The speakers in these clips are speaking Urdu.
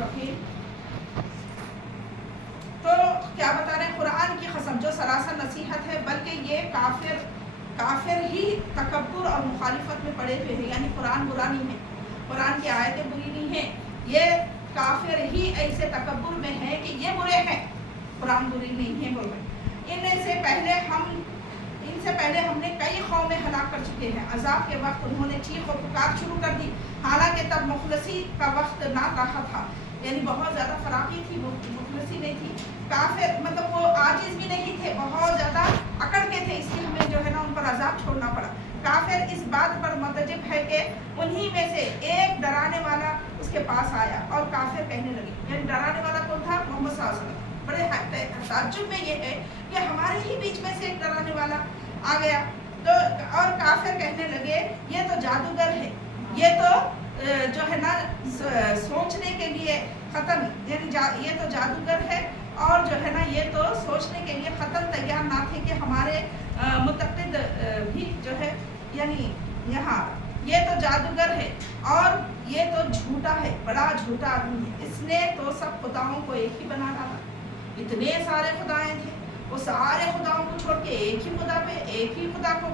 الرحیم. تو کیا بتا رہے ہیں؟ قرآن کی قسم جو سراسر نصیحت ہے، بلکہ یہ کافر ہی تکبر اور مخالفت میں پڑے ہوئے ہیں. یعنی قرآن برا نہیں ہے، قرآن کی آیتیں بری نہیں ہیں، یہ کافر ہی ایسے تکبر میں ہے کہ یہ برے ہیں، قرآن بری نہیں ہے بول رہے. ان سے پہلے ہم نے کئی قومیں ہلاک کر چکے ہیں. عذاب کے وقت انہوں نے چیخ و پکار شروع کر دی، حالانکہ تب مخلصی کا وقت نہ رہا تھا. یعنی بہت زیادہ فراقی تھی، وہ مخلصی نہیں تھی. کافر مطلب وہ عاجز بھی نہیں تھے، بہت زیادہ اکڑ کے تھے، اس لیے ہمیں جو ہے نا ان پر عذاب چھوڑنا پڑا. کافر اس بات پر متجب ہے کہ انہی میں سے ایک ڈرانے والا اس کے پاس آیا اور کافر کہنے لگے. یعنی ڈرانے والا کون تھا؟ محمد صلی اللہ علیہ وسلم. بڑے تعجب میں یہ ہے کہ ہمارے ہی بیچ میں سے ایک ڈرانے والا آ گیا. تو اور کافر کہنے لگے یہ تو جادوگر ہے، یہ تو جو ہے نا سوچنے کے لیے ختم، یعنی یہ تو جادوگر ہے اور جو ہے نا یہ تو سوچنے کے لیے ختم تیار نہ تھے کہ ہمارے متقد بھی جو ہے، یعنی یہاں یہ تو جادوگر ہے اور یہ تو جھوٹا ہے، بڑا جھوٹا آدمی ہے. اس نے تو سب خداؤں کو ایک ہی بنا ڈالا. اتنے سارے خدائیں تھے، وہ سارے خداؤں کو چھوڑ کے ایک ہی خدا پہ، ایک ہی خدا کو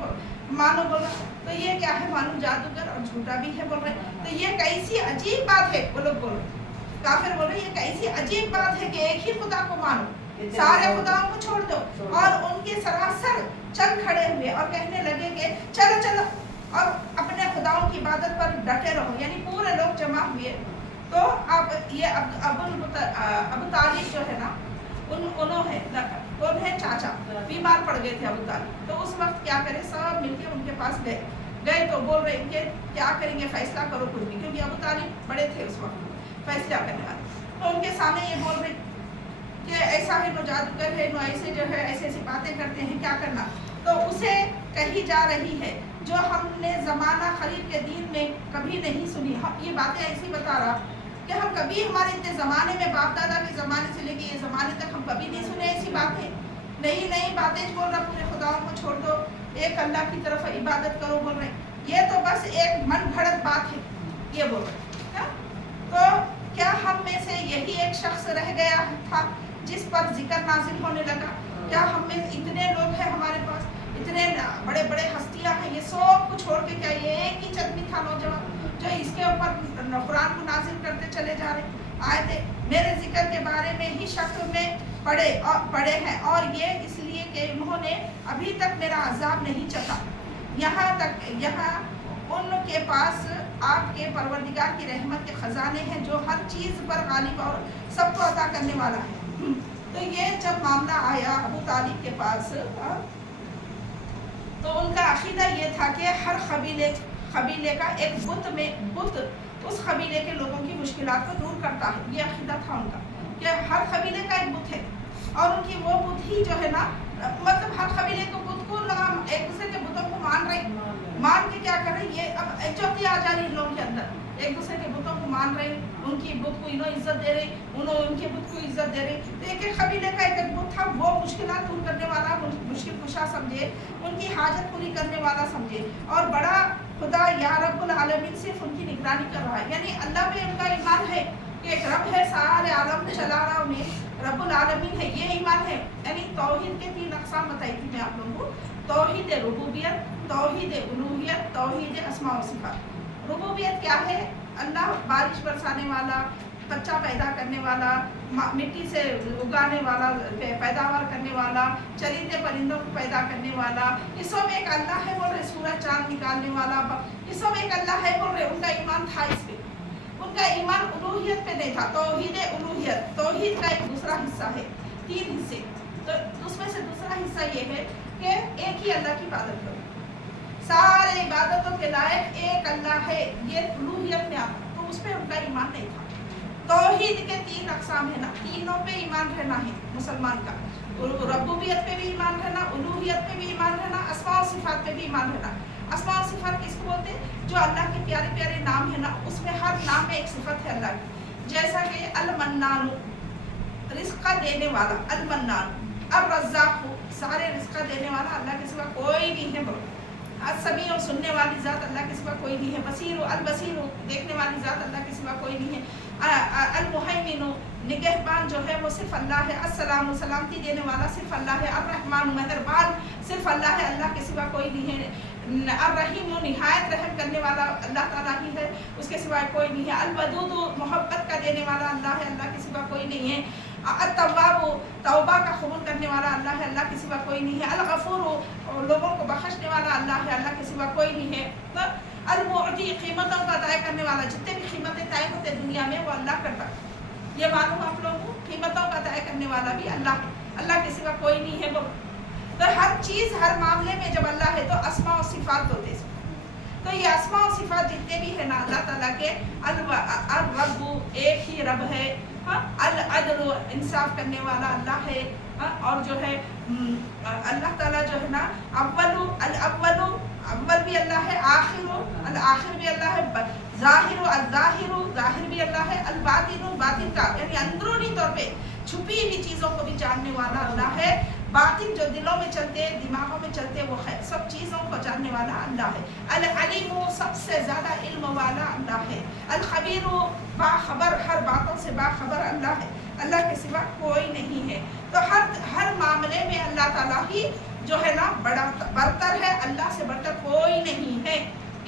مانو بولا. تو یہ کیا ہے؟ معلوم جادوگر اور جھوٹا بھی ہے بول رہے. تو یہ کیسی عجیب بات ہے، وہ لوگ بول رہے، کافر بول رہے یہ کیسی عجیب بات ہے کہ ایک ہی خدا کو مانو، سارے خداؤں کو چھوڑ دو. اور ان کے سراسر چل کھڑے ہوئے اور کہنے لگے کہ چلو چلو اور اپنے خداؤں کی عبادت پر ڈٹے رہو. یعنی پورے لوگ جمع ہوئے. تو اب یہ ابو طالب جو ہے نا، انہوں ہے کون ہے؟ چاچا بیمار پڑ گئے تھے ابو طالب. تو اس وقت کیا کرے؟ سب مل کے ان کے پاس گئے تو بول رہے کہ کیا کریں گے؟ فیصلہ کرو کچھ بھی، کیونکہ ابو طالب بڑے تھے اس وقت فیصلہ کرنے والے. تو ان کے سامنے یہ بول رہے کہ ایسا ہے، نو جادوگر ہے، نو ایسے جو ہے ایسے ایسی باتیں کرتے ہیں، کیا کرنا. تو اسے کہی جا رہی ہے جو ہم نے زمانہ خلیل کے دین میں کبھی نہیں سنی. یہ باتیں ایسی بتا رہا کہ ہم کبھی ہمارے اتنے زمانے میں باپ دادا کے زمانے سے لے کے یہ زمانے تک ہم کبھی نہیں سنے ایسی باتیں. نئی باتیں بول رہا، پورے خداؤں کو چھوڑ دو، ایک اللہ کی طرف عبادت کرو بول رہے. یہ تو بس ایک من گھڑت بات ہے، یہ بول رہے. تو کیا ہم میں سے یہی ایک شخص رہ گیا تھا جس پر ذکر نازل ہونے لگا؟ کیا ہم میں اتنے لوگ ہیں، ہمارے پاس اتنے بڑے بڑے ہستیاں ہیں، یہ سب کو چھوڑ کے کیا یہ ایک ہی آدمی تھا نوجوان جو اس کے اوپر قرآن کو نازل کرتے چلے جا رہے آئے تھے؟ میرے ذکر کے بارے میں ہی شک میں پڑے ہیں، اور یہ اس لیے کہ انہوں نے ابھی تک میرا عذاب نہیں چکھا. یہاں ان کے پاس آپ کے پروردگار کی رحمت کے خزانے ہیں جو ہر چیز پر غالب اور سب کو عطا کرنے والا ہے. تو یہ جب معاملہ آیا ابو طالب کے پاس، تو ان کا عقیدہ یہ تھا کہ ہر قبیلے کا ایک بت اس قبیلے کے لوگوں کی مشکلات کو دور کرتا ہے. یہ عقیدہ تھا ان کا کہ ہر قبیلے کا ایک بت ہے، اور ان کی وہ بت ہی جو ہے نا، مطلب ہر قبیلے کو بت کو ایک دوسرے کے بتوں کو مان کے کیا کر رہے. یہ اب ایکجوٹی آ جا رہی ان لوگوں کے اندر، ایک دوسرے کے بتوں کو مان رہے، ان کی بت کو انہوں عزت دے رہے، انہوں ان کے بت کو عزت دے رہے. تو ایک ایک قبیلے کا ایک بت تھا، وہ مشکلات دور کرنے والا، مشکل کشا سمجھے، ان کی حاجت پوری کرنے والا سمجھے. اور بڑا خدا یا رب العالمین صرف ان کی نگرانی کر رہا ہے. یعنی اللہ پہ ان کا ایمان ہے کہ ایک رب ہے، سارے عالم چلا رہا انہیں، رب العالمین ہے، یہ ایمان ہے. یعنی توحید کے 3 اقسام بتائی تھی میں آپ لوگوں کو: توحید ربوبیت، توحید الوہیت، توحید اسماء و صفات. ربوبیت کیا ہے؟ اللہ بارش برسانے والا، بچہ پیدا کرنے والا، مٹی سے اگانے والا، پیداوار کرنے والا، چرندے پرندوں کو پیدا کرنے والا. یہ سب ایک اللہ ہے بول رہے. سورج چاند نکالنے والا، یہ سب ایک اللہ ہے بول رہے. ان کا ایمان تھا اس پہ، ان کا ایمان الوہیت پہ نہیں تھا. توحید الوہیت، توحید کا ایک دوسرا حصہ ہے، 3 حصے. تو اس میں سے دوسرا حصہ یہ ہے کہ ایک ہی اللہ کی عبادت کرو، سارے عبادتوں کے لائق ایک اللہ ہے. یہ الوہیت میں آتا، تو اس پہ ان کا ایمان نہیں تھا. توحید کے 3 اقسام ہیں نا، تینوں پہ ایمان رہنا ہے مسلمان کا. ربوبیت پہ بھی ایمان رہنا، الوہیت پہ بھی ایمان رہنا، اسماء و صفات پہ بھی ایمان رہنا. اسماء و صفات کس کو بولتے ہیں؟ جو اللہ کے پیارے پیارے نام ہیں نا، اس میں ہر نام میں ایک صفت ہے اللہ کی. جیسا کہ المنان، رزق دینے والا، المنان. الرزاق، سارے رزق دینے والا اللہ کے سوا کوئی نہیں ہے. السمیع، سننے والی ذات اللہ کے سوا کوئی نہیں ہے. بصیر، البصیر، دیکھنے والی ذات اللہ کے سوا کوئی نہیں ہے. المہیمن نگہبان جو ہے وہ صرف اللہ ہے، السلام سلامتی دینے والا صرف اللہ ہے، الرحمن مہربان صرف اللہ ہے، اللہ کے سوا کوئی نہیں ہے، الرحیم نہایت رحم کرنے والا اللہ تعالیٰ ہی ہے، اس کے سوا کوئی نہیں ہے، الودود محبت کا دینے والا اللہ ہے، اللہ کے سوا کوئی نہیں ہے، التواب توبہ کا قبول کرنے والا اللہ ہے، اللہ کے سوا کوئی نہیں ہے، الغفور لوگوں کو بخشنے والا اللہ ہے، اللہ کے سوا کوئی نہیں ہے، المعطی قیمتوں کا طے کرنے والا، جتنے بھی قیمتیں طے ہوتے دنیا میں وہ اللہ کرتا ہے، یہ معلوم آپ لوگوں کو، قیمتوں کا طے کرنے والا بھی اللہ، اللہ کے سوا کوئی نہیں ہے، وہ تو ہر چیز ہر معاملے میں جب اللہ ہے تو اسماء و صفات ہوتے ہیں، تو یہ اسماء و صفات جتنے بھی ہیں نا اللہ تعالیٰ کے، الرب ایک ہی رب ہے، العدل انصاف کرنے والا اللہ ہے، اور جو ہے اللہ تعالیٰ جو ہے نا اول بھی اللہ ہے، الآخر بھی اللہ ہے، ظاہر بھی اللہ ہے، باطن کا یعنی اندرونی طور پہ چھپی ہوئی چیزوں کو بھی جاننے والا اللہ ہے، باطن جو دلوں میں چلتے دماغوں میں چلتے وہ سب چیزوں کو جاننے والا اللہ ہے، العلیم سب سے زیادہ علم والا اللہ ہے، الخبیر باخبر ہر باتوں سے باخبر اللہ ہے، اللہ کے سوا کوئی نہیں ہے، تو ہر معاملے میں اللہ تعالیٰ ہی جو ہے نا برتر ہے، اللہ سے برتر کوئی نہیں ہے،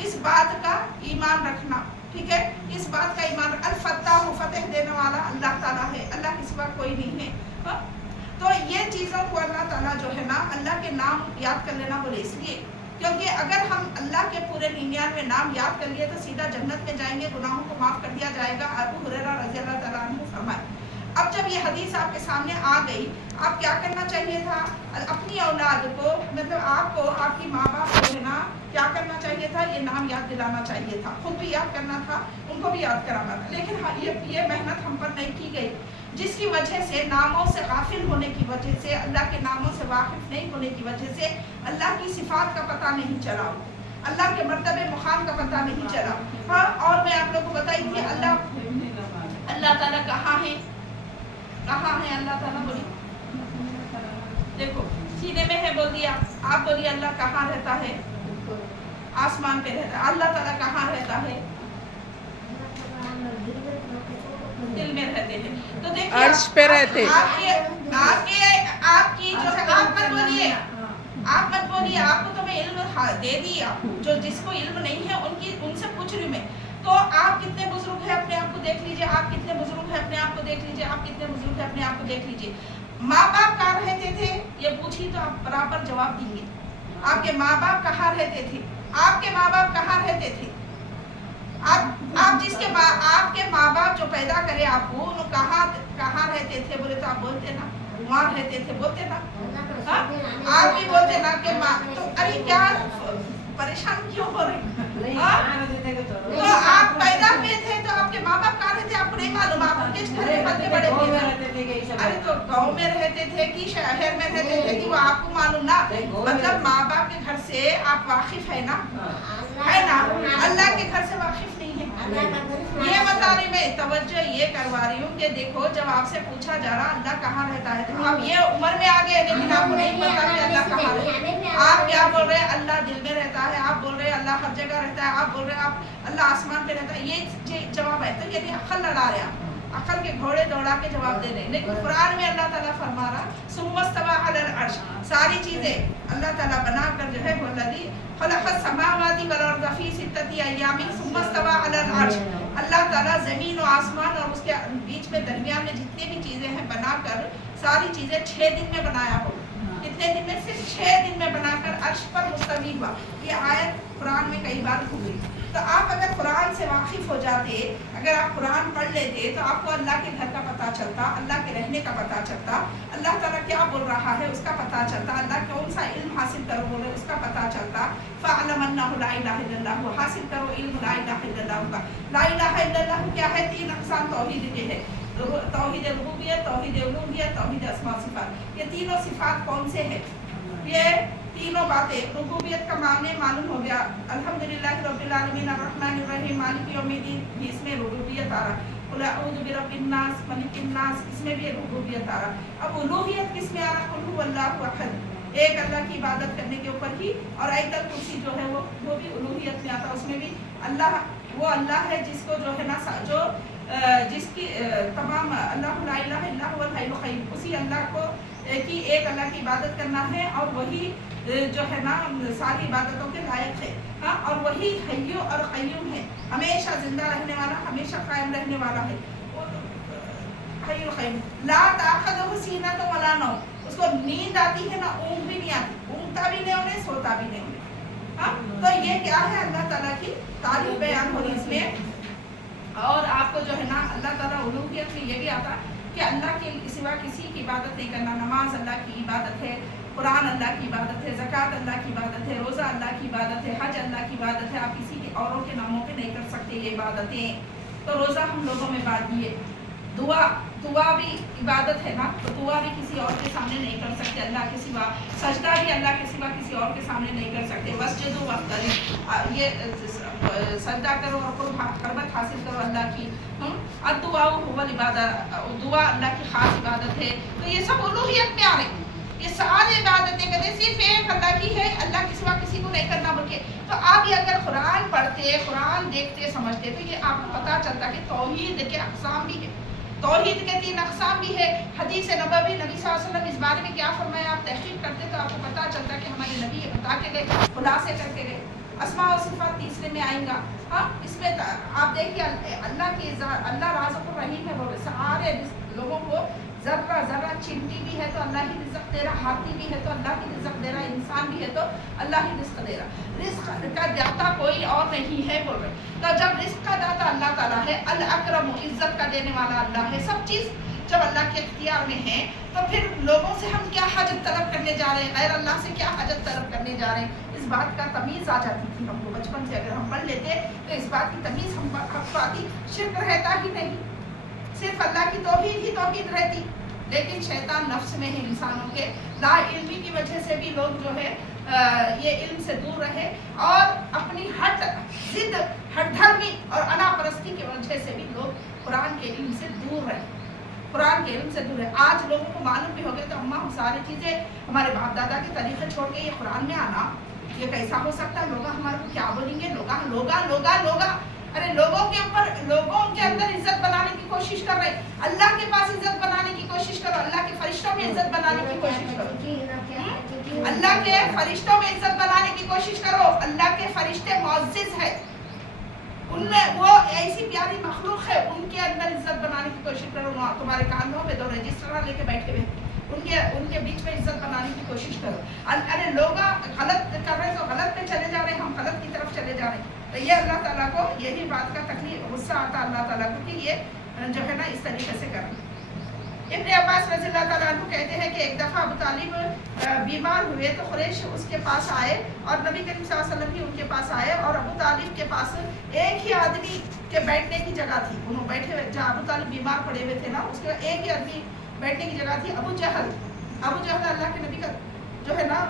اس بات کا ایمان رکھنا، ٹھیک ہے، اس بات کا ایمان، الفتاح فتح دینے والا اللہ تعالیٰ ہے، اللہ کے سوا کوئی نہیں ہے، تو یہ چیزوں کو اللہ تعالیٰ جو ہے نا اللہ کے نام یاد کر لینا بولے اس لیے کیونکہ اگر ہم اللہ کے پورے 99 نام یاد کر لیے تو سیدھا جنت میں جائیں گے، گناہوں کو معاف کر دیا جائے گا، ابو ہریرہ رضی اللہ تعالیٰ عنہ فرمائے۔ اب جب یہ حدیث آپ کے سامنے آ گئی، آپ کیا کرنا چاہیے تھا؟ اپنی اولاد کو، مطلب آپ کو، آپ کی ماں باپ کو ہے نا کیا کرنا چاہیے تھا؟ یہ نام یاد دلانا چاہیے تھا، خود بھی یاد کرنا تھا، ان کو بھی یاد کرانا تھا، لیکن یہ محنت ہم پر نہیں کی گئی، جس کی وجہ سے ناموں سے غافل ہونے کی وجہ سے، اللہ کے ناموں سے واقف نہیں ہونے کی وجہ سے اللہ کی صفات کا پتہ نہیں چلا، اللہ کے مرتبے مقام کا پتہ نہیں چلا۔ ہاں، اور میں آپ لوگوں کو بتائی تھی اللہ تعالیٰ کہاں ہے؟ کہاں ہے اللہ تعالیٰ؟ بولی دیکھو سینے میں ہے، بول دیا آپ، بولیے اللہ کہاں رہتا ہے؟ آسمان پہ رہتا ہے۔ اللہ تعالیٰ کہاں رہتا ہے؟ دل میں رہتے ہیں۔ تو دیکھیے عرش پہ رہتے، آپ کی جو ہے، آپ مت بولیے، آپ کو تو میں علم دے دیا، جو جس کو علم نہیں ہے ان سے پوچھ رہی میں، تو آپ کتنے بزرگ ہیں اپنے آپ کو دیکھ لیجئے، آپ کتنے بزرگ ہیں اپنے آپ کو دیکھ لیجئے، آپ کتنے بزرگ ہیں اپنے آپ کو دیکھ لیجئے۔ ماں باپ کہاں رہتے تھے یہ پوچھی تو آپ برابر جواب دیں گے، آپ کے ماں باپ کہاں رہتے تھے؟ آپ کے ماں باپ کہاں رہتے تھے؟ آپ جس کے آپ کے ماں باپ جو پیدا کرے آپ کو، وہ کہاں رہتے تھے؟ بولے تو آپ بولتے نا وہاں رہتے تھے، بولتے نا، آپ بھی بولتے نا کہ ماں، تو ارے کیا پریشان کیوں ہو رہے؟ تو آپ پیدا ہوئے تھے تو آپ کے ماں باپ کہاں رہتے آپ کو نہیں معلوم، آپ ان کے گھر میں پلتے بڑے تھے، ارے تو گاؤں میں رہتے تھے کہ شہر میں رہتے تھے کہ وہ آپ کو معلوم نا، مطلب ماں باپ کے گھر سے آپ واقف ہے نا، ہے نا، اللہ کے گھر سے واقف نہیں ہے۔ یہ بتا رہی میں، توجہ یہ کروا رہی ہوں کہ دیکھو جب آپ سے پوچھا جا رہا اللہ کہاں رہتا ہے، تو آپ یہ عمر میں آگے لیکن آپ کو نہیں پتا کہ اللہ کہاں رہتا ہے، آپ کیا بول رہے ہیں؟ اللہ دل میں رہتا ہے، آپ بول رہے ہیں اللہ ہر جگہ رہتا ہے، آپ بول رہے ہیں آپ اللہ آسمان پہ رہتا ہے، یہ جواب ہے، تو یعنی عقل لڑا رہے ہیں، عقل کے گھوڑے دوڑا کے جواب دے رہے ہیں، لیکن قرآن میں اللہ تعالیٰ فرما رہا ثم استوى علی العرش، ساری چیزیں اللہ تعالیٰ بنا کر جو ہے والذی خلق السماوات والارض فی ستۃ ایام ثم استوى علی العرش، اللہ تعالیٰ زمین و آسمان اور اس کے بیچ میں درمیان میں جتنی بھی چیزیں ہیں بنا کر ساری چیزیں 6 دن میں بنایا ہو، کتنے دن میں؟ صرف 6 دن میں بنا کر عرش پر مستوی ہوا۔ یہ آیت قرآن میں کئی بار گھومی، تو آپ اگر قرآن سے واقف ہو جاتے، اگر آپ قرآن پڑھ لیتے تو آپ کو اللہ کے گھر کا پتہ چلتا، اللہ کے رہنے کا پتہ چلتا، اللہ تعالیٰ کیا بول رہا ہے اس کا پتہ چلتا، اللہ کون سا علم حاصل کرو بولے اس کا پتہ چلتا۔ فَاعْلَمْ أَنَّهُ لَا إِلَٰهَ إِلَّا اللَّهُ، حاصل کرو علم لا الہ الا اللہ کا۔ لا الہ الا اللہ کیا ہے؟ 3 اقسام توحید کے ہے، توحید ربوبیت، توحید الوہیت، توحید اسماء و صفات۔ یہ تینوں صفات کون سے ہیں؟ یہ تینوں باتیں، ربوبیت کا معنی معلوم ہو گیا، الحمدللہ رب العالمین الرحمن الرحیم مالک یوم الدین، اس میں ربوبیت آ رہا، قل اعوذ برب الناس ملک الناس، اس میں بھی ربوبیت آ رہا۔ اب الوہیت کس میں آ رہا؟ قل هو اللہ احد، ایک اللہ کی عبادت کرنے کے اوپر ہی، اور آیت الکرسی جو ہے وہ بھی الوہیت میں آتا، اس میں بھی اللہ وہ اللہ ہے جس کو جو ہے نا جو جس ہم اللہ لا الہ الا هو الحی القیوم، اسی اللہ کو کی ایک اللہ کی عبادت کرنا ہے، اور وہی جو ہے نا ساری عبادتوں کے لائق ہے، ہاں، اور وہی حی اور قیوم ہے، ہمیشہ زندہ رہنے والا، ہمیشہ قائم رہنے والا ہے، حی القیوم لا تأخذہ سینۃ ولا نوم، اس کو نیند آتی ہے نا اونگ بھی نہیں آتی، اونگتا بھی نہیں انہیں، سوتا بھی نہیں انہیں، ہاں، تو یہ کیا ہے اللہ تعالیٰ کی تعریف بیان ہو رہی اس میں۔ اور آپ کو جو ہے نا اللہ تعالیٰ الوہیت میں یہ بھی آتا کہ اللہ کے سوا کسی کی عبادت نہیں کرنا، نماز اللہ کی عبادت ہے، قرآن اللہ کی عبادت ہے، زکوٰۃ اللہ کی عبادت ہے، روزہ اللہ کی عبادت ہے، حج اللہ کی عبادت ہے، آپ کسی کے اوروں کے ناموں پہ نہیں کر سکتے یہ عبادتیں۔ تو روزہ ہم لوگوں میں بات دیے، دعا بھی عبادت ہے نا، تو دعا بھی کسی اور کے سامنے نہیں کر سکتے اللہ کے سوا، سجدہ بھی اللہ کے سوا کسی اور کے سامنے نہیں کر سکتے، واسجدوا واقتربوا، یہ سجدہ کرو اور قربت حاصل کرو اللہ کی، الدعاء هو العبادۃ، دعا اللہ کی خاص عبادت ہے، تو یہ سب الوہیت میں آ رہے ہیں، یہ ساری عبادتیں کہتے صرف ایک اللہ کی ہے، اللہ کے سوا کسی کو نہیں کرنا بلکہ۔ تو آپ یہ اگر قرآن پڑھتے، قرآن دیکھتے سمجھتے تو یہ آپ کو پتہ چلتا کہ توحید کے اقسام بھی ہے، توحید کے 3 اقسام بھی ہے، حدیث نبوی نبی صلی اللہ علیہ وسلم اس بارے میں کیا فرمایا، آپ تحقیق کرتے تو آپ کو پتہ چلتا کہ ہمارے نبی یہ بتا کے گئے، خلاصے کر کے گئے۔ اسماء و صفات تیسرے میں آئیں گا، ہاں، اس میں آپ دیکھیے اللہ کی اللہ رازق الرحیم ہے، وہ سارے لوگوں کو ذرہ ذرہ چینٹی بھی ہے تو اللہ ہی رزق دے رہا، ہاتھی بھی ہے تو اللہ ہی رزق دے رہا، انسان بھی ہے تو اللہ ہی رزق دے رہا، رزق کا داتا کوئی اور نہیں ہے بول رہے۔ تو جب رزق کا داتا اللہ تعالیٰ ہے، الاکرم عزت کا دینے والا اللہ ہے، سب چیز جب اللہ کے اختیار میں ہے تو پھر لوگوں سے ہم کیا حاجت طلب کرنے جا رہے ہیں، غیر اللہ سے کیا حاجت طلب کرنے جا رہے ہیں، اس بات کا تمیز آ جاتی تھی ہم کو بچپن سے، اگر ہم پڑھ لیتے تو اس بات کی تمیز ہم کو آتی، شرک رہتا ہی نہیں، صرف اللہ کی توحید رہتی، لیکن شیطان نفس میں ہے انسانوں کے، لا علمی کی وجہ سے بھی لوگ جو ہے یہ علم سے دور رہے، اور اپنی ضد ہٹ دھرمی اور انا پرستی کی وجہ سے بھی لوگ قرآن کے علم سے دور رہے، قرآن کے علم سے دور ہے۔ آج لوگوں کو معلوم بھی ہو گیا تو ہم ساری چیزیں ہمارے باپ دادا کے طریقے چھوڑ کے یہ قرآن میں آنا یہ کیسا ہو سکتا ہے، لوگ ہمارے کو کیا بولیں گے، لوگا ارے لوگوں کے اوپر، لوگوں کے اندر عزت بنانے کی کوشش کر رہے، اللہ کے پاس عزت بنانے کی کوشش کرو، اللہ کے فرشتوں میں عزت بنانے کی کوشش کرو، اللہ کے فرشتوں میں عزت بنانے کی کوشش کرو، اللہ کے فرشتے معزز ہے، ان میں وہ ایسی پیاری مخلوق ہے، ان کے اندر عزت بنانے کی کوشش کرو، تمہارے کاندھوں پہ 2 رجسٹر لے کے بیٹھے ہوئے، ان کے بیچ میں عزت بنانے کی کوشش کرو، ارے لوگ غلط کر رہے تو غلط پہ چلے جا رہے ہیں، ہم غلط کی طرف چلے جا رہے ہیں، تو یہ اللہ تعالیٰ کو یہی بات کا تکلیف غصہ آتا اللہ تعالیٰ کو کہ یہ جو ہے نا اس طریقے سے کر رہے۔ ابن عباس رضی اللہ تعالیٰ عنہ کہتے ہیں کہ ایک دفعہ ابو طالب بیمار ہوئے تو قریش اس کے پاس آئے، اور نبی کریم صلی اللہ علیہ وسلم بھی ان کے پاس آئے، اور ابو طالب کے پاس ایک ہی آدمی کے بیٹھنے کی جگہ تھی، انہوں بیٹھے ہوئے، جہاں ابو طالب بیمار پڑے ہوئے تھے نا اس کے ایک ہی آدمی بیٹھنے کی جگہ تھی، ابو جہل اللہ کے نبی کا جو ہے نا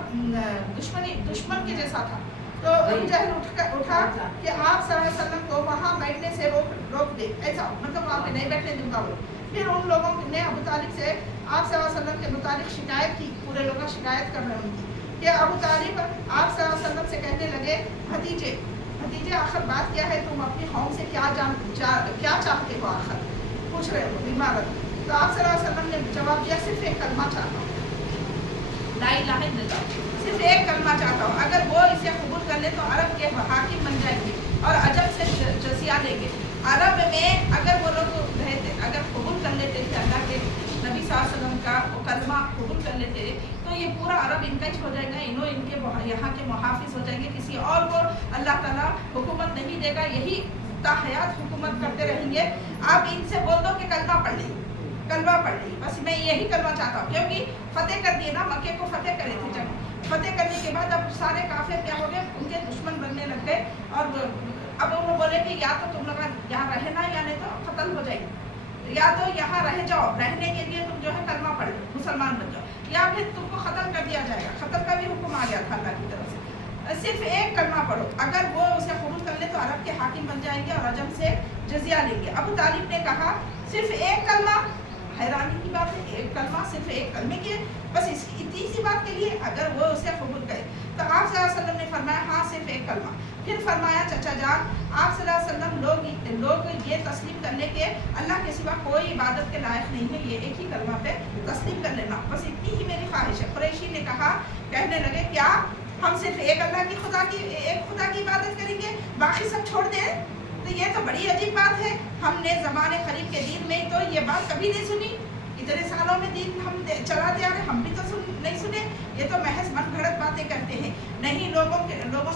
دشمن کے جیسا تھا، تو ابو جہل اٹھا کہ آپ صلی اللہ علیہ وسلم کو وہاں بیٹھنے سے روک دے، ایسا مطلب وہاں پہ نہیں بیٹھنے دوں گا وہ۔ پھر ان لوگوں نے ابو طالب سے آپ صلی اللہ علیہ وسلم کے متعلق شکایت کی، پورے لوگ شکایت کر رہے ہیں ان کی کہ ابو طالب آپ صلی اللہ علیہ وسلم سے کہنے لگے بھتیجے آخر بات کیا ہے، تم اپنی قوم سے کیا چاہتے ہو، آخر پوچھ رہے ہو بیمار۔ تو آپ صلی اللہ علیہ وسلم نے جواب دیا صرف ایک کلمہ چاہتا ہوں، لا الہ الا اللہ، صرف ایک کلمہ چاہتا ہوں، اگر وہ اسے قبول کر لے تو عرب کے حاکم بن جائیں گے اور عجب سے جزیہ لیں گے۔ عرب میں اگر وہ لوگ رہتے، اگر قبول کر لیتے تھے اللہ کے نبی صلی اللہ علیہ وسلم کا وہ کلمہ قبول کر لیتے تو یہ پورا عرب ان کا ہی ہو جائے گا، ان کے یہاں کے محافظ ہو جائیں گے، کسی اور کو اللہ تعالیٰ حکومت نہیں دے گا، یہی تا حیات حکومت کرتے رہیں گے۔ آپ ان سے بول دو کہ کلمہ پڑھ لیں، بس میں یہی کلمہ چاہتا ہوں، کیونکہ فتح کر دیے نا، مکے کو فتح کرے تھے، جب فتح کرنے کے بعد اب سارے کافر کیا ہو گئے، ان کے دشمن بننے لگ گئے، اور اب انہوں بولے کہ یا تو تم لوگ یہاں رہنا یا نہیں تو قتل ہو جائے گی، یا تو یہاں رہ جاؤ، رہنے کے لیے تم جو ہے کلمہ پڑھ لو، مسلمان بن جاؤ، یا پھر تم کو قتل کر دیا جائے گا۔ قتل کا بھی حکم آ گیا تھا اللہ کی طرف سے، صرف ایک کلمہ پڑھو، اگر وہ اسے قبول کر لے تو عرب کے حاکم بن جائیں گے اور عجم سے جزیہ لیں گے۔ ابو طالب نے کہا صرف ایک کلمہ، حیرانی کی بات ہے، ایک کلمہ صرف ایک کلمے کے بس اتنی سی بات کے لیے اگر وہ اسے قبول کرے تو آپ صلی اللہ علیہ وسلم نے فرمایا ہاں صرف ایک کلمہ. پھر فرمایا چچا جان آپ صلی اللہ علیہ وسلم لوگ یہ تسلیم کر لے کہ اللہ کے سوا کوئی عبادت کے لائق نہیں ہے، یہ ایک ہی کلمہ پہ تسلیم کر لینا، بس اتنی ہی میری خواہش ہے. قریشی نے کہا، کہنے لگے کیا ہم صرف ایک اللہ کی خدا کی عبادت کریں گے، باقی سب چھوڑ دیں؟ تو یہ تو بڑی عجیب بات ہے. ہم نے زمان قریب کے دین میں تو یہ بات کبھی نہیں سنی. اتنے سالوں میں دین ہم چلاتے آ رہے، ہم بھی تو نہیں سنے. یہ تو محض من گھڑت باتیں کرتے ہیں. نہیں، لوگوں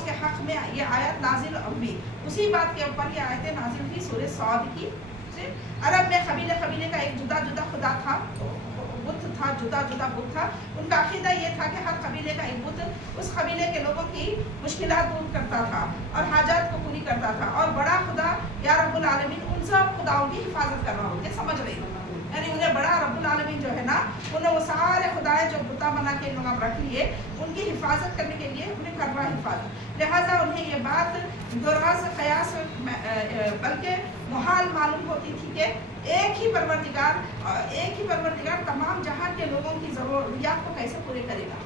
کے حق میں یہ آیت نازل ہوئی، اسی بات کے اوپر یہ آیتیں نازل ہوئی سورہ صاد کی. عرب میں قبیلے کا ایک جدا جدا خدا تھا، بت تھا، جدا جدا بت تھا. ان کا عقیدہ یہ تھا کہ ہر قبیلے کا ایک بت اس قبیلے کے لوگوں کی مشکلات دور کرتا تھا اور حاجات کو پوری کرتا تھا، اور بڑا خدا یا رب العالمین ان سب خداؤں کی حفاظت کر رہا ہوتے. سمجھ رہی ہوں؟ یعنی انہیں بڑا رب العالمین جو ہے نا، انہیں وہ سارے خدائے جو بتا بنا کے انہوں نے رکھ لیے، ان کی حفاظت کرنے کے لیے انہیں کر رہا حفاظت. لہٰذا انہیں یہ بات دراز قیاس بلکہ محال معلوم ہوتی تھی کہ ایک ہی پروردگار تمام جہان کے لوگوں کی ضروریات کو کیسے پورے کرے گا.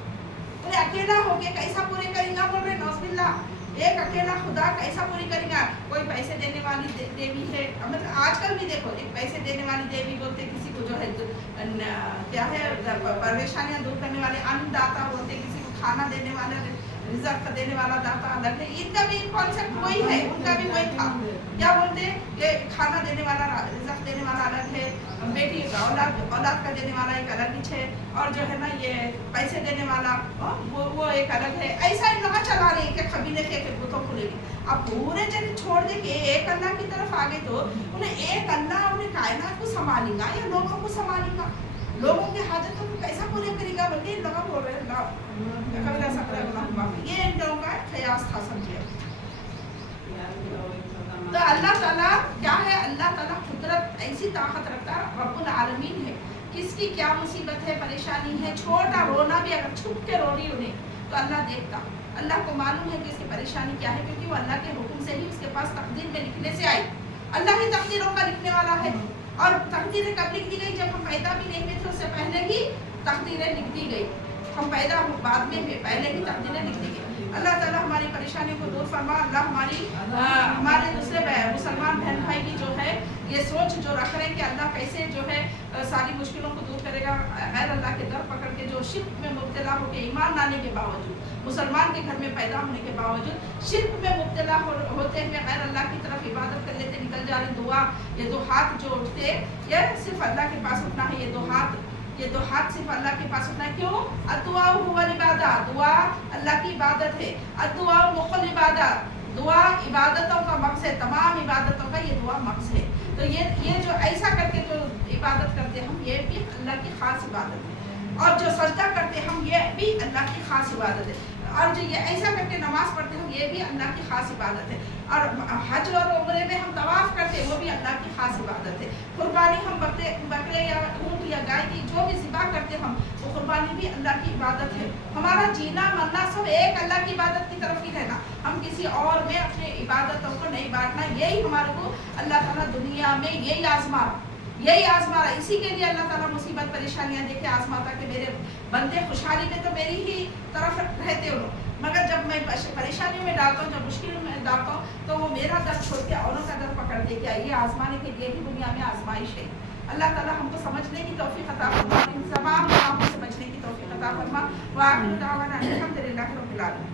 انہیں اکیلا ہو کے کیسا پورے کرے گا، بول رہے نوز باللہ. ایک اکیلا خدا کیسا پوری کرے گا؟ کوئی پیسے دینے والی دیوی ہے، مطلب آج کل بھی دیکھو ایک پیسے دینے والی دیوی بولتے، کسی کو جو ہے کیا ہے پریشانیاں دور کرنے والے ان داتا بولتے، کسی کو کھانا دینے والا رزق دینے والا داتا الگ ہے. ان کا بھی کانسیپٹ وہی ہے، ان کا بھی وہی تھا. کیا بولتے کہ کھانا دینے والا رزق دینے والا الگ ہے، بیٹی اولاد کا دینے والا ایک الگ ہی ہے، اور جو ہے نا یہ پیسے دینے والا وہ ایک الگ ہے. ایسا ان لوگ چلا رہے کہ قبیلے کے بتوں کو لے کے اب پورے جن چھوڑ دے کے ایک اللہ کی طرف آگے، تو انہیں ایک اللہ انہیں کائنات کو سنبھالے گا یا لوگوں کو سنبھالے گا، لوگوں کی حاجتوں کو کیسا پورے کرے گا؟ بلکہ ان لوگ بول رہے یہ ان لوگوں کا قیاس تھا. سمجھے؟ تو اللہ تعالیٰ کیا ہے؟ اللہ تعالیٰ قدرت ایسی طاقت رکھتا رب العالمین ہے. کس کی کیا مصیبت ہے، پریشانی ہے، چھوٹا رونا بھی اگر چھپ کے رو رہی انہیں تو اللہ دیکھتا. اللہ کو معلوم ہے کہ اس کی پریشانی کیا ہے، کیونکہ وہ اللہ کے حکم سے ہی اس کے پاس تقدیر میں لکھنے سے آئی. اللہ ہی تقدیروں کا لکھنے والا ہے. اور تقدیریں کب لکھ دی گئی؟ جب ہم پیدا بھی نہیں ہوئے تھے اس سے پہلے ہی تقدیریں لکھ دی گئی. ہم پیدا بعد میں پہلے ہی تقدیریں لکھ دی گئی. اللہ تعالیٰ ہماری پریشانیوں کو دور فرما. اللہ ہمارے دوسرے مسلمان بہن بھائی کی جو ہے یہ سوچ جو رکھ رہے ہیں کہ اللہ کیسے جو ہے ساری مشکلوں کو دور کرے گا، غیر اللہ کے در پکڑ کے جو شرک میں مبتلا ہو کے ایمان لانے کے باوجود، مسلمان کے گھر میں پیدا ہونے کے باوجود شرک میں مبتلا ہوتے ہوئے غیر اللہ کی طرف عبادت کر لیتے، نکل جا رہی دعا، یہ دو ہاتھ جو اٹھتے یہ صرف اللہ کے پاس اٹھنا ہے. یہ دو ہاتھ صرف اللہ کے پاس اٹھنا ہے. کیوں؟ الدعاء هو العبادہ، دعا اللہ کی عبادت ہے. الدعاء مخ العبادہ، دعا عبادتوں کا مقصد ہے، تمام عبادتوں کا یہ دعا مقصد ہے. تو یہ جو ایسا کر کے جو عبادت کرتے ہم، یہ بھی اللہ کی خاص عبادت ہے. اور جو سجدہ کرتے ہم، یہ بھی اللہ کی خاص عبادت ہے. اور جو یہ ایسا کر کے نماز پڑھتے ہم، یہ بھی اللہ کی خاص عبادت ہے. اور حج اور عمرے میں ہم طواف کرتے وہ بھی اللہ کی خاص عبادت ہے. قربانی ہم بکرے یا اونٹ یا گائے کی جو بھی ذبح کرتے ہم، وہ قربانی بھی اللہ کی عبادت ہے. ہمارا جینا مرنا سب ایک اللہ کی عبادت کی طرف ہی رہنا، ہم کسی اور میں اپنے عبادتوں کو نہیں بانٹنا. یہی ہمارے کو اللہ تعالیٰ دنیا میں یہی آزما رہا. اسی کے لیے اللہ تعالیٰ مصیبت پریشانیاں دیکھے آزماتا کہ میرے بندے خوشحالی میں تو میری ہی طرف رہتے ہو، مگر جب میں پریشانیوں میں ڈالتا ہوں، جب مشکل میں ڈالتا ہوں، تو وہ میرا در چھوڑ کے اوروں کا در پکڑ دے کے یہ آزمانے کے لیے ہی دنیا میں آزمائش ہے. اللہ تعالیٰ ہم کو سمجھنے کی توفیق عطا فرما، ان تمام کاموں سے بچنے کی توفیق عطا فرما. وآخر دعوانا الحمدللہ رب العالمین.